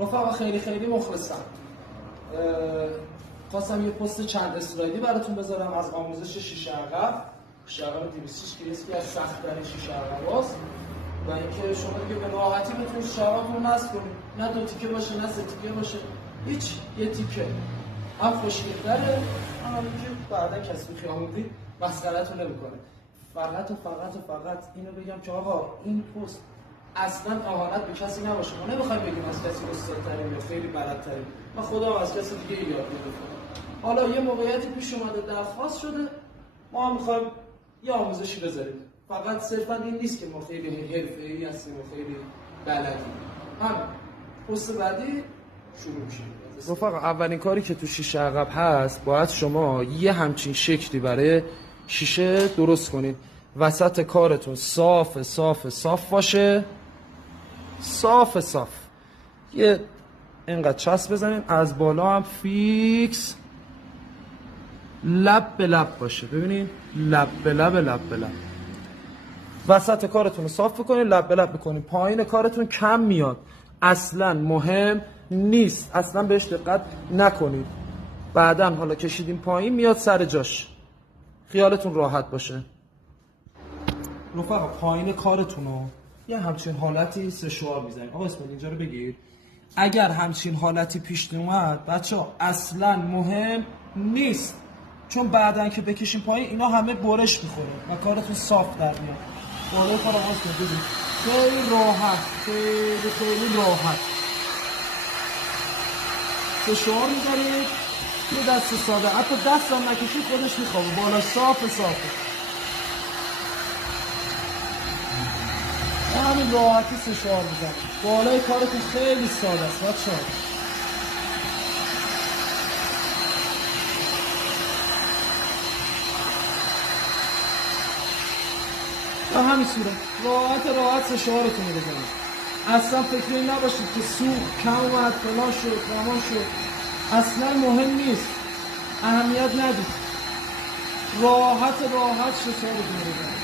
رفقا خیلی مخلصم. خواستم یه پست چند اسلایدی براتون بذارم از آموزش شیشه عقب. شیشه عقب 206 که یکی از سخت‌ترین شیشه عقب‌هاست و اینکه شما دیگه به راحتی بتونید شیشه عقب رو نصب کنید. نه 2 تیکه باشه، نه 3 تیکه باشه. هیچ، یه تیکه. هم خوشگل‌تره، هم اینکه بعدا کسی تو خیابون دید مسخره‌تون نمی‌کنه. فقط اینو بگم که آقا این پست اصلا اهانت به کسی نباشه. ما نمیخوایم بگیم از کسی استادترین یا خیلی بلدترین. من خودم از کسی دیگه یاد گرفتم. حالا یه موقعیتی پیش اومده درخواست شده، ما هم میخوایم یه آموزشی بذاریم. فقط صرفا این نیست که ما خیلی حرفه‌ای هستیم و خیلی بلدیم. هم پست بعدی شروع میشه. رفقا اولین کاری که تو شیشه عقب هست، باید شما یه همچین شکلی برای شیشه درست کنید. وسط کارتون صاف باشه. صاف. یه اینقدر چسب بزنین، از بالا هم فیکس لب به لب باشه. ببینین لب به لب. وسط کارتون رو صاف بکنین، لب به لب بکنین. پایین کارتون کم میاد، اصلا مهم نیست، اصلا بهش دقت نکنید. بعدم حالا کشیدین پایین میاد سر جاش، خیالتون راحت باشه. رفقا پایین کارتون رو یه همچین حالتی سشوار میزنید. آقا اسماعیل اینجا رو بگیر. اگر همچین حالتی پیش اومد بچه‌ها اصلا مهم نیست، چون بعدن که بکشین پایین اینا همه برش میخوره و کارتون صاف در میاد. بالای کار آغاز کنید. خیلی راحت، خیلی راحت سشوار میزنید. یه دست ساده، حتی دست هم نکشید خودش میخوابه. بالا صافه. همین راحتی سشوار میزنید. بالای کارتون خیلی ساده است بچه‌ها. و همین صورت راحت سشوارتون رو بزنید. اصلا فکری نباشید که سوخت کم اومد فلان شد. اصلا مهم نیست، اهمیت ندید. راحت سشوارتون رو بزنید.